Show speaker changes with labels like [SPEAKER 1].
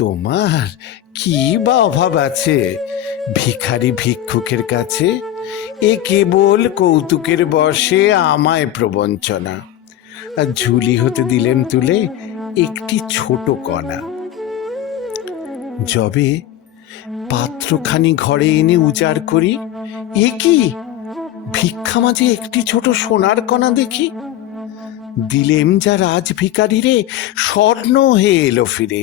[SPEAKER 1] তোমার কি বা অভাব আছে ভিখারি ভিক্ষুকের কাছে এ কেবল কৌতুকের বসে আমায় প্রবঞ্চনা ঝুলি হতে দিলেন তুলে একটি ছোট কণা যবে পাত্রখানি ঘরে এনে উজাড় করি এ কি ভিক্ষা মাঝে একটি ছোট সোনার কণা দেখি দিলেম যা রাজ ভিকারি রে স্বর্ণ হয়ে এলো ফিরে